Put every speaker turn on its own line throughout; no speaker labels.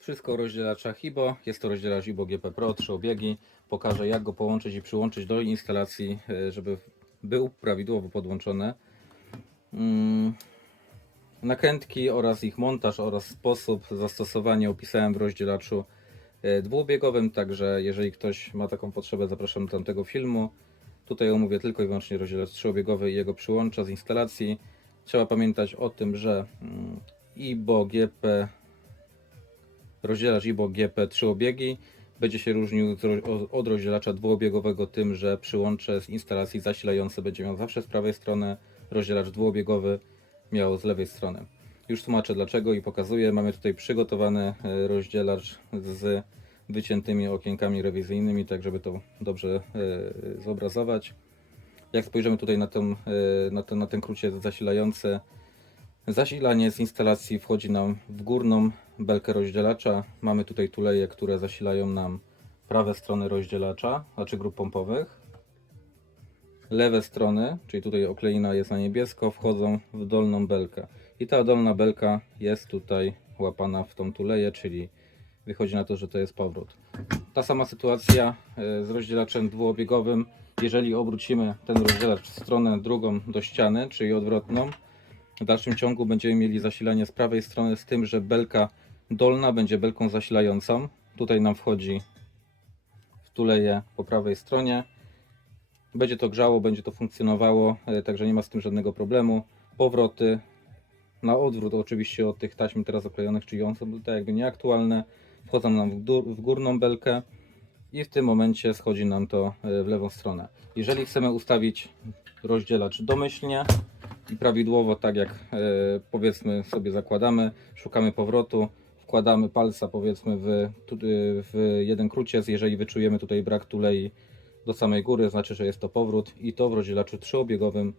Wszystko o rozdzielaczach HIBO. Jest to rozdzielacz HIBO GP Pro, trzy obiegi. Pokażę jak go połączyć i przyłączyć do instalacji, e, żeby był prawidłowo podłączony. Mm, Nakrętki oraz ich montaż oraz sposób zastosowania opisałem w rozdzielaczu e, dwuobiegowym, także jeżeli ktoś ma taką potrzebę, zapraszam do tamtego filmu. Tutaj omówię tylko i wyłącznie rozdzielacz trzyoobiegowy i jego przyłącza z instalacji. Trzeba pamiętać o tym, że mm, IBO GP rozdzielacz IBO GP trzyobiegi będzie się różnił od rozdzielacza dwuobiegowego tym, że przyłącze z instalacji zasilające będzie miał zawsze z prawej strony, rozdzielacz dwuobiegowy miał z lewej strony. Już tłumaczę dlaczego i pokazuję. Mamy tutaj przygotowany e, rozdzielacz z wyciętymi okienkami rewizyjnymi, tak żeby to dobrze e, zobrazować. Jak spojrzymy tutaj na, tą, e, na, ten, na ten krócie zasilający, zasilanie z instalacji wchodzi nam w górną belkę rozdzielacza. Mamy tutaj tuleje, które zasilają nam prawe strony rozdzielacza, znaczy grup pompowych. Lewe strony, czyli tutaj okleina jest na niebiesko, wchodzą w dolną belkę. I ta dolna belka jest tutaj łapana w tą tuleję, czyli wychodzi na to, że to jest powrót. Ta sama sytuacja e, z rozdzielaczem dwuobiegowym. Jeżeli obrócimy ten rozdzielacz w stronę drugą do ściany, czyli odwrotną, w dalszym ciągu będziemy mieli zasilanie z prawej strony z tym, że belka dolna będzie belką zasilającą. Tutaj nam wchodzi w tuleję po prawej stronie. Będzie to grzało, będzie to funkcjonowało, e, także nie ma z tym żadnego problemu. Powroty na odwrót oczywiście od tych taśm teraz oklejonych, czyli one są tutaj jakby nieaktualne. Wchodzą nam w, górną belkę i w tym momencie schodzi nam to e, w lewą stronę. Jeżeli chcemy ustawić rozdzielacz domyślnie prawidłowo, tak jak e, powiedzmy sobie zakładamy, szukamy powrotu, wkładamy palca powiedzmy w, tu- w jeden króciec, jeżeli wyczujemy tutaj brak tulei do samej góry, znaczy, że jest to powrót i to w rozdzielaczu trzyobiegowym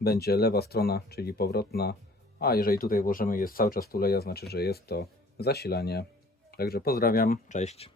będzie lewa strona, czyli powrotna, a jeżeli tutaj włożymy jest cały czas tuleja, znaczy, że jest to zasilanie. Także pozdrawiam, cześć.